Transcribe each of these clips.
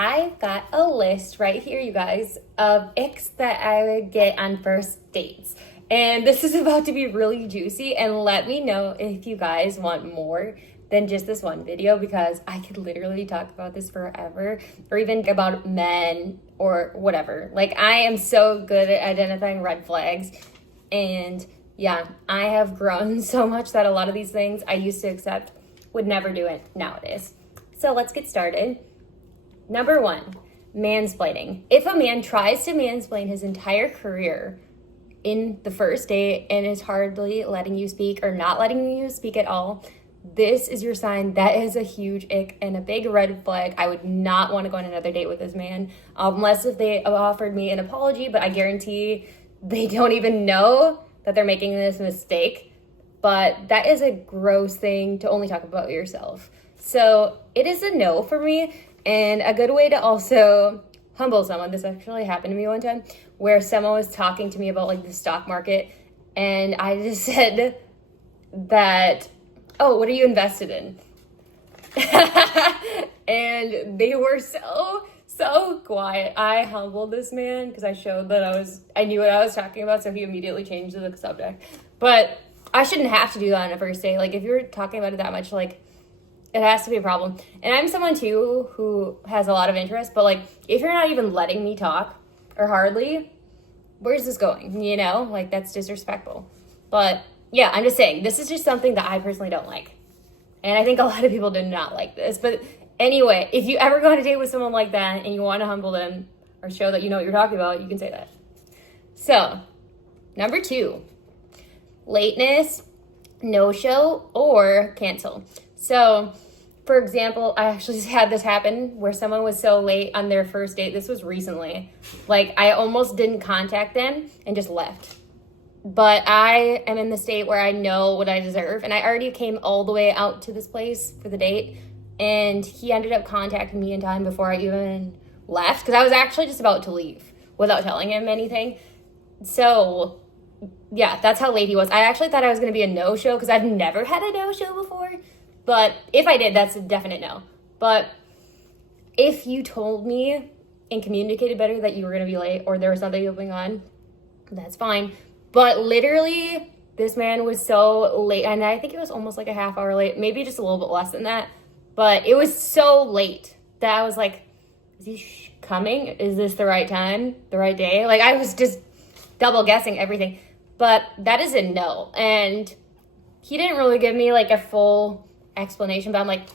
I've got a list right here, you guys, of icks that I would get on first dates. And this is about to be really juicy, and let me know if you guys want more than just this one video, because I could literally talk about this forever, or even about men or whatever. Like, I am so good at identifying red flags, and yeah, I have grown so much that a lot of these things I used to accept would never do it nowadays. So let's get started. Number 1, mansplaining. If a man tries to mansplain his entire career in the first date and is hardly letting you speak or not letting you speak at all, this is your sign. That is a huge ick and a big red flag. I would not want to go on another date with this man, unless if they offered me an apology, but I guarantee they don't even know that they're making this mistake. But that is a gross thing to only talk about yourself. So it is a no for me. And a good way to also humble someone, this actually happened to me one time, where someone was talking to me about like the stock market, and I just said that, oh, what are you invested in? And they were so quiet. I humbled this man because I showed that I knew what I was talking about, so he immediately changed the subject. But I shouldn't have to do that on a first date. Like, if you're talking about it that much, like, it has to be a problem. And I'm someone too who has a lot of interest, but like, if you're not even letting me talk, or hardly, where's this going? You know, like, that's disrespectful. But yeah, I'm just saying, this is just something that I personally don't like. And I think a lot of people do not like this. But anyway, if you ever go on a date with someone like that and you want to humble them or show that you know what you're talking about, you can say that. So, number 2, lateness, no-show, or cancel. So, for example, I actually had this happen where someone was so late on their first date. This was recently. Like, I almost didn't contact them and just left. But I am in the state where I know what I deserve. And I already came all the way out to this place for the date. And he ended up contacting me in time before I even left, because I was actually just about to leave without telling him anything. So, yeah, that's how late he was. I actually thought I was going to be a no-show because I've never had a no-show before. But if I did, that's a definite no. But if you told me and communicated better that you were going to be late or there was something going on, that's fine. But literally, this man was so late. And I think it was almost like a half hour late. Maybe just a little bit less than that. But it was so late that I was like, is he coming? Is this the right time? The right day? Like, I was just double guessing everything. But that is a no. And he didn't really give me like a full explanation, but I'm like,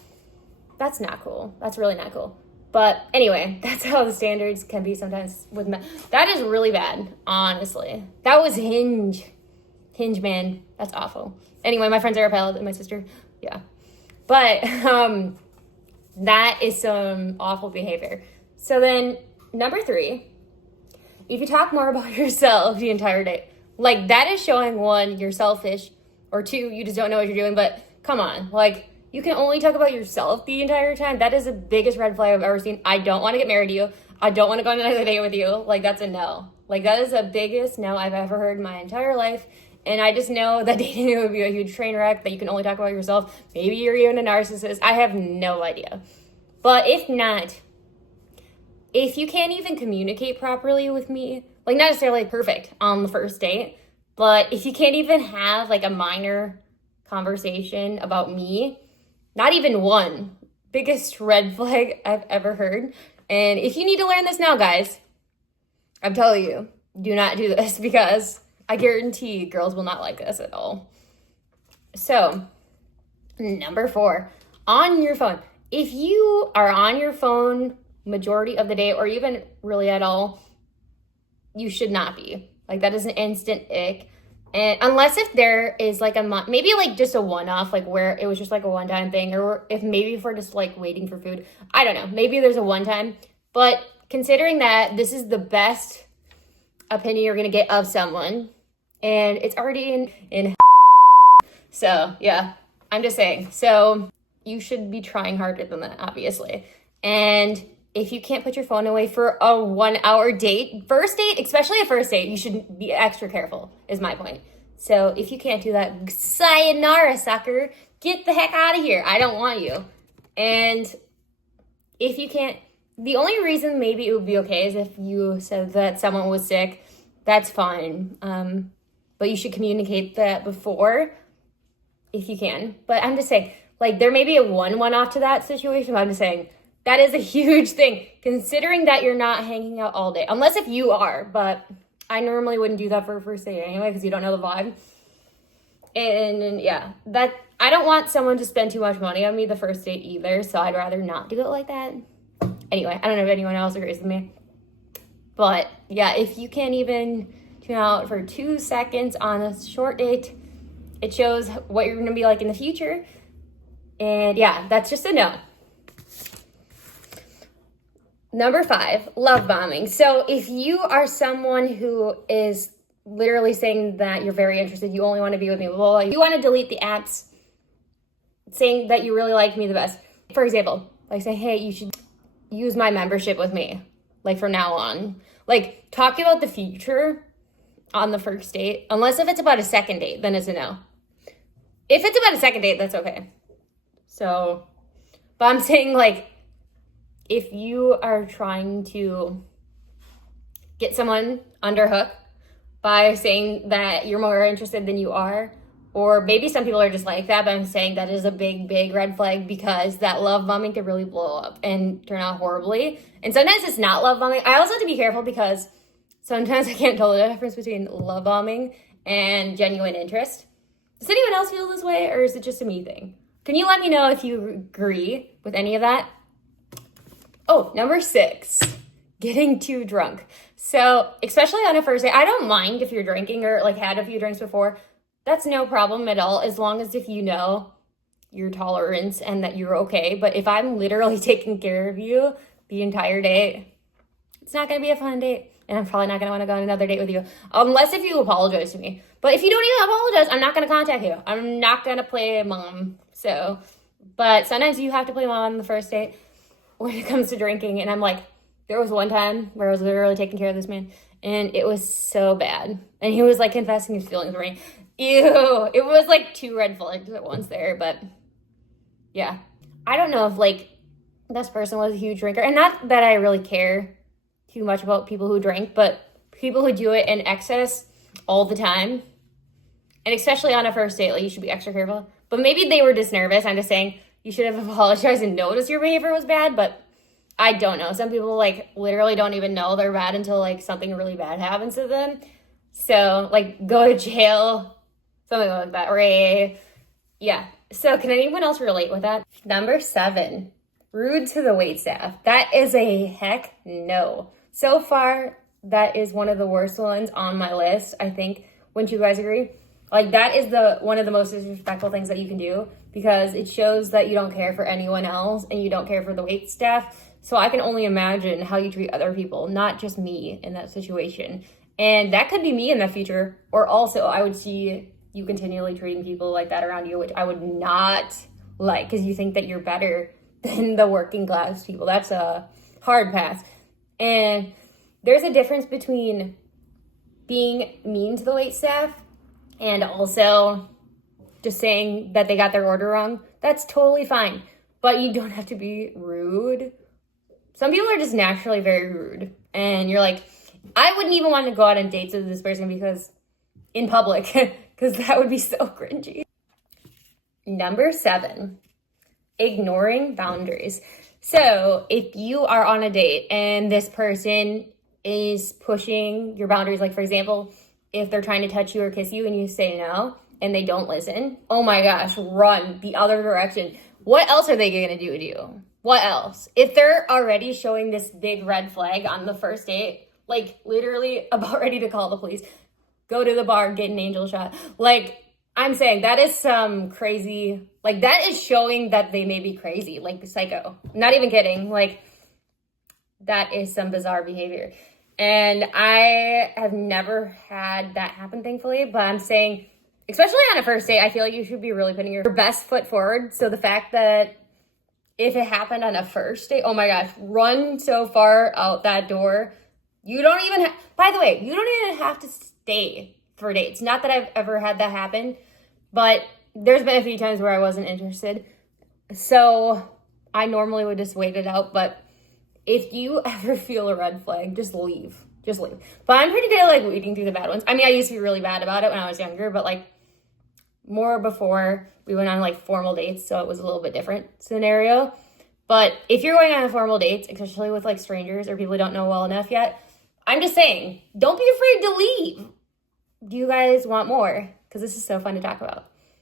that's not cool. That's really not cool. But anyway, that's how the standards can be sometimes with men. That is really bad, honestly. That was Hinge man. That's awful. Anyway, my friends are a pilot and my sister, yeah. But that is some awful behavior. So then, number 3, if you talk more about yourself the entire day, like, that is showing, 1, you're selfish, or 2, you just don't know what you're doing. But come on, like, you can only talk about yourself the entire time. That is the biggest red flag I've ever seen. I don't want to get married to you. I don't want to go on another date with you. Like, that's a no. Like, that is the biggest no I've ever heard in my entire life. And I just know that dating you would be a huge train wreck, that you can only talk about yourself. Maybe you're even a narcissist. I have no idea. But if not, if you can't even communicate properly with me, like, not necessarily perfect on the first date, but if you can't even have like a minor conversation about me, not even one, biggest red flag I've ever heard. And if you need to learn this now, guys, I'm telling you, do not do this, because I guarantee girls will not like this at all. So, number 4, on your phone. If you are on your phone majority of the day, or even really at all, you should not be. Like, that is an instant ick. And unless if there is like maybe like just a one-off, like where it was just like a one-time thing, or if we're just like waiting for food. I don't know. Maybe there's a one-time. But considering that this is the best opinion you're going to get of someone, and it's already in so yeah, I'm just saying. So you should be trying harder than that, obviously. And if you can't put your phone away for a 1-hour date, first date, especially a first date, you should be extra careful, is my point. So if you can't do that, sayonara, sucker. Get the heck out of here. I don't want you. And if you can't The only reason maybe it would be okay is if you said that someone was sick. That's fine. But you should communicate that before if you can. But I'm just saying, like, there may be a one-off to that situation, but I'm just saying that is a huge thing, considering that you're not hanging out all day. Unless if you are, but I normally wouldn't do that for a first date anyway because you don't know the vibe. And yeah, that I don't want someone to spend too much money on me the first date either, so I'd rather not do it like that. Anyway, I don't know if anyone else agrees with me. But yeah, if you can't even tune out for 2 seconds on a short date, it shows what you're going to be like in the future. And yeah, that's just a no. Number 5, love bombing. So if you are someone who is literally saying that you're very interested, you only want to be with me, well, you want to delete the apps, saying that you really like me the best. For example, like say, hey, you should use my membership with me, like from now on. Like talking about the future on the first date, unless if it's about a second date, then it's a no. If it's about a second date, that's okay. So, but I'm saying like, if you are trying to get someone underhook by saying that you're more interested than you are, or maybe some people are just like that, but I'm saying that is a big, big red flag because that love bombing could really blow up and turn out horribly. And sometimes it's not love bombing. I also have to be careful because sometimes I can't tell the difference between love bombing and genuine interest. Does anyone else feel this way, or is it just a me thing? Can you let me know if you agree with any of that? Oh, number 6, getting too drunk. So, especially on a first date, I don't mind if you're drinking or like had a few drinks before. That's no problem at all, as long as if you know your tolerance and that you're okay. But if I'm literally taking care of you the entire day, it's not going to be a fun date. And I'm probably not going to want to go on another date with you. Unless if you apologize to me. But if you don't even apologize, I'm not going to contact you. I'm not going to play mom. So, but sometimes you have to play mom on the first date when it comes to drinking. And I'm like, there was one time where I was literally taking care of this man. And it was so bad. And he was like confessing his feelings for me. Ew. It was like 2 red flags at once there. But yeah. I don't know if like this person was a huge drinker. And not that I really care too much about people who drink, but people who do it in excess all the time, and especially on a first date, like you should be extra careful. But maybe they were just nervous. I'm just saying you should have apologized and noticed your behavior was bad, but I don't know. Some people like literally don't even know they're bad until like something really bad happens to them. So like go to jail, something like that, or yeah. So can anyone else relate with that? Number 7, rude to the waitstaff. That is a heck no. So far, that is one of the worst ones on my list, I think. Wouldn't you guys agree? Like, that is one of the most disrespectful things that you can do because it shows that you don't care for anyone else and you don't care for the waitstaff. So I can only imagine how you treat other people, not just me in that situation. And that could be me in the future. Or also, I would see you continually treating people like that around you, which I would not like because you think that you're better than the working class people. That's a hard pass. And there's a difference between being mean to the waitstaff and also just saying that they got their order wrong. That's totally fine. But you don't have to be rude. Some people are just naturally very rude. And you're like, I wouldn't even want to go out on dates with this person because in public, because that would be so cringy. Number 7, ignoring boundaries. So if you are on a date and this person is pushing your boundaries, like for example, if they're trying to touch you or kiss you and you say no and they don't listen, oh my gosh, run the other direction. What else are they going to do to you? What else? If they're already showing this big red flag on the first date, like literally about ready to call the police, go to the bar, get an angel shot. Like, I'm saying that is some crazy, like that is showing that they may be crazy, like psycho. Not even kidding. Like that is some bizarre behavior. And I have never had that happen, thankfully, but I'm saying, especially on a first date, I feel like you should be really putting your best foot forward. So the fact that if it happened on a first date, oh my gosh, run so far out that door. You don't even by the way, you don't even have to stay for dates. Not that I've ever had that happen, but there's been a few times where I wasn't interested. So I normally would just wait it out, but if you ever feel a red flag, just leave. Just leave. But I'm pretty good at like weeding through the bad ones. I mean, I used to be really bad about it when I was younger, but like more before we went on like formal dates, so it was a little bit different scenario. But if you're going on a formal dates, especially with like strangers or people you don't know well enough yet, I'm just saying, don't be afraid to leave. Do you guys want more? Because this is so fun to talk about.